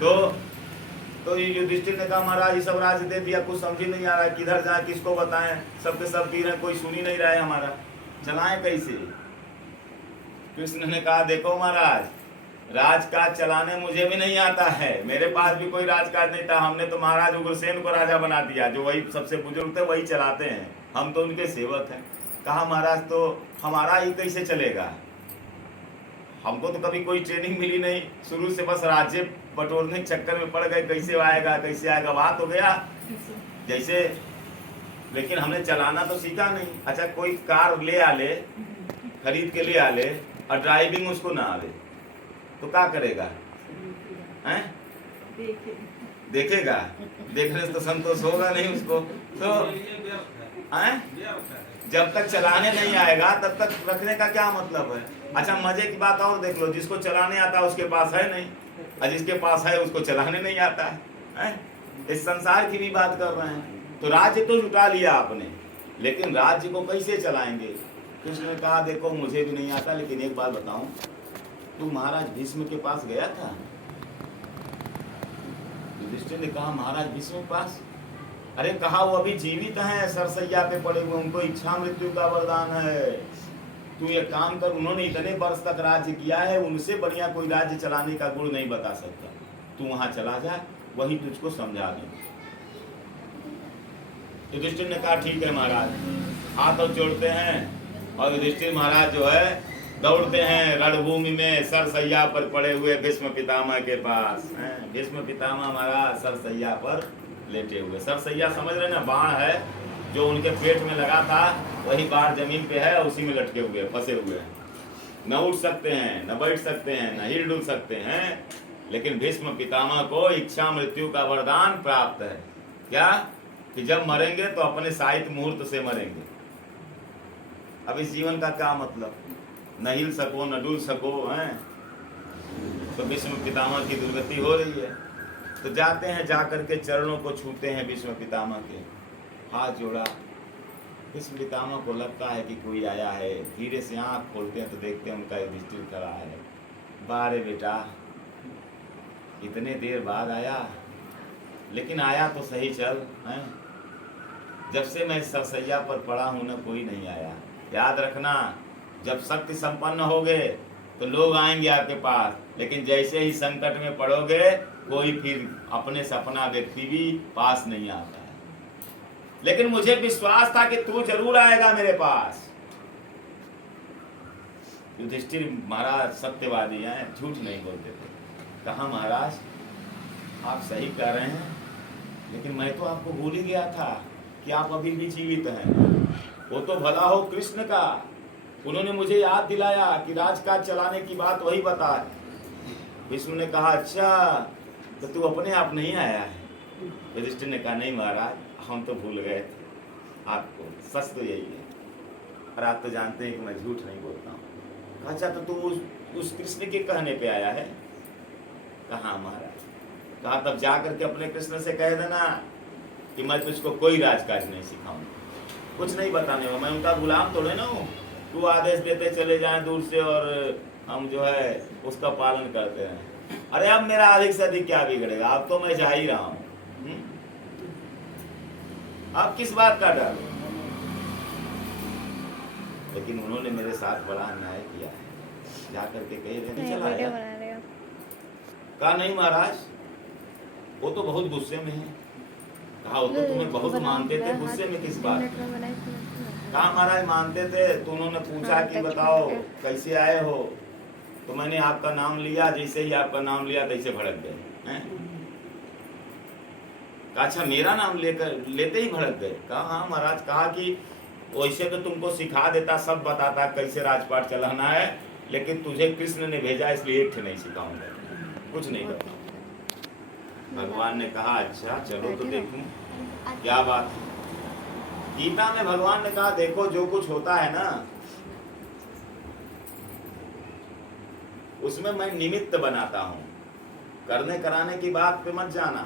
तो तो ये युधिष्ठिर ने कहा महाराज ये सब राज्य दे दिया, कुछ समझ ही नहीं आ रहा है, किधर जाए, किसको बताएं, सबके सब पी रहे, कोई सुन ही नहीं रहा है हमारा, चलाएं कैसे। कृष्ण ने कहा देखो महाराज, राजकाज चलाने मुझे भी नहीं आता है, मेरे पास भी कोई राजकाज नहीं था, हमने तो महाराज उग्रसेन को राजा बना दिया, जो वही सबसे बुजुर्ग थे वही चलाते हैं, हम तो उनके सेवक हैं। कहा महाराज तो हमारा ही कैसे चलेगा, हमको तो कभी कोई ट्रेनिंग मिली नहीं, शुरू से बस राज्य बटोरने के चक्कर में पड़ गए, कैसे आएगा कैसे आएगा, बात हो गया जैसे, लेकिन हमने चलाना तो सीखा नहीं। अच्छा कोई कार ले आ ले, खरीद के ले आ ले और ड्राइविंग उसको ना आवे तो क्या करेगा, हैं? देखेगा, देखने से तो संतोष होगा नहीं उसको, तो हैं? जब तक चलाने नहीं आएगा तब तक रखने का क्या मतलब है। अच्छा मजे की बात और देख लो, जिसको चलाने आता है उसके पास है नहीं, और जिसके पास है उसको चलाने नहीं आता है, हैं? इस संसार की भी बात कर रहे हैं। तो राज्य तो जुटा लिया आपने, लेकिन राज्य को कैसे चलाएंगे। कृष्ण ने कहा देखो मुझे भी नहीं आता, लेकिन एक बात बताऊं, तू महाराज भीष्म के पास गया था। युधिष्ठिर ने कहा महाराज भीष्म के पास, अरे कहा वो अभी जीवित हैं, सरसैया पे पड़े हुए, उनको इच्छा मृत्यु का वरदान है, तू ये काम कर, उन्होंने इतने वर्ष तक राज्य किया है, उनसे बढ़िया कोई राज्य चलाने का गुण नहीं बता सकता, तू वहां चला जा, वही तुझको समझा देंगे। युधिष्ठिर ने कहा ठीक है महाराज, हाथ और जोड़ते हैं, और युधिष्ठिर महाराज जो है दौड़ते हैं रणभूमि में, सरसैया पर पड़े हुए भीष्म पितामह के पास। भीष्म पितामह महाराज सरसैया पर लेटे हुए, सरसैया समझ रहे ना, बाण है जो उनके पेट में लगा था, वही बाण जमीन पे है, उसी में लटके हुए फंसे हुए हैं, न उठ सकते हैं, न बैठ सकते हैं, न हिल डुल सकते हैं। लेकिन भीष्म पितामह को इच्छा मृत्यु का वरदान प्राप्त है, क्या कि जब मरेंगे तो अपने साहित्य मुहूर्त से मरेंगे। अब इस जीवन का क्या मतलब, न हिल सको न डुल सको, हैं? तो भीष्म पितामह की दुर्गति हो रही है, तो जाते हैं, जा करके चरणों को छूते हैं भीष्म पितामह के, हाथ जोड़ा। भीष्म पितामह को लगता है कि कोई आया है, धीरे से आँख खोलते हैं तो देखते हैं उनका युधिष्ठिर खड़ा है। बारे बेटा इतने देर बाद आया, लेकिन आया तो सही चल, हैं? जब से मैं सरसैया पर पड़ा हूँ ना कोई नहीं आया। याद रखना, जब शक्ति संपन्न होगे तो लोग आएंगे आपके पास, लेकिन जैसे ही संकट में पड़ोगे कोई फिर अपने सपना व्यक्ति भी पास नहीं आता है। लेकिन मुझे विश्वास था कि तू जरूर आएगा मेरे पास। युधिष्ठिर महाराज सत्यवादी हैं, झूठ नहीं बोलते थे। कहा महाराज आप सही कह रहे हैं, लेकिन मैं तो आपको भूल ही गया था कि आप अभी भी जीवित हैं। वो तो भला हो कृष्ण का, उन्होंने मुझे याद दिलाया कि राजकाज चलाने की बात वही बता। भीष्म ने कहा अच्छा तो तू अपने आप नहीं आया है। युधिष्ठिर ने कहा नहीं महाराज हम तो भूल गए थे आपको, सच तो यही है, और आप तो जानते हैं कि मैं झूठ नहीं बोलता हूँ। अच्छा तो तू उस कृष्ण के कहने पे आया है। कहा महाराज। कहा तब जा करके अपने कृष्ण से कह देना कि मैं तुझको कोई राजकाज नहीं सिखाऊंगा, कुछ नहीं बताने वाला, मैं उनका गुलाम थोड़े ना हूँ। तू आदेश देते चले जाएं दूर से और हम जो है उसका पालन करते हैं। अरे अब मेरा अधिक से अधिक क्या बिगड़ेगा, अब तो मैं जा ही रहा हूँ, अब किस बात का डर। लेकिन उन्होंने मेरे साथ बड़ा अन्याय किया है, जा करके कही रहने चला है। कहा नहीं महाराज वो तो बहुत गुस्से में है। कहा वो तो तुम्हें बहुत मानते थे, गुस्से में किस बात। कहा महाराज मानते थे तो उन्होंने पूछा कि बताओ कैसे आए हो, तो मैंने आपका नाम लिया, जैसे ही आपका नाम लिया तैसे भड़क गए हैं। कहा अच्छा मेरा नाम लेकर लेते ही भड़क गए। कहा हाँ महाराज। कहा कि वैसे तो तुमको सिखा देता, सब बताता कैसे राजपाट चलाना है, लेकिन तुझे कृष्ण ने भेजा इसलिए एक नहीं सिखाऊंगा, कुछ नहीं बताऊंगा। भगवान ने कहा अच्छा चलो तो देखूं क्या बात है। गीता में भगवान ने कहा देखो जो कुछ होता है ना उसमें मैं निमित्त बनाता हूं, करने कराने की बात पे मत जाना।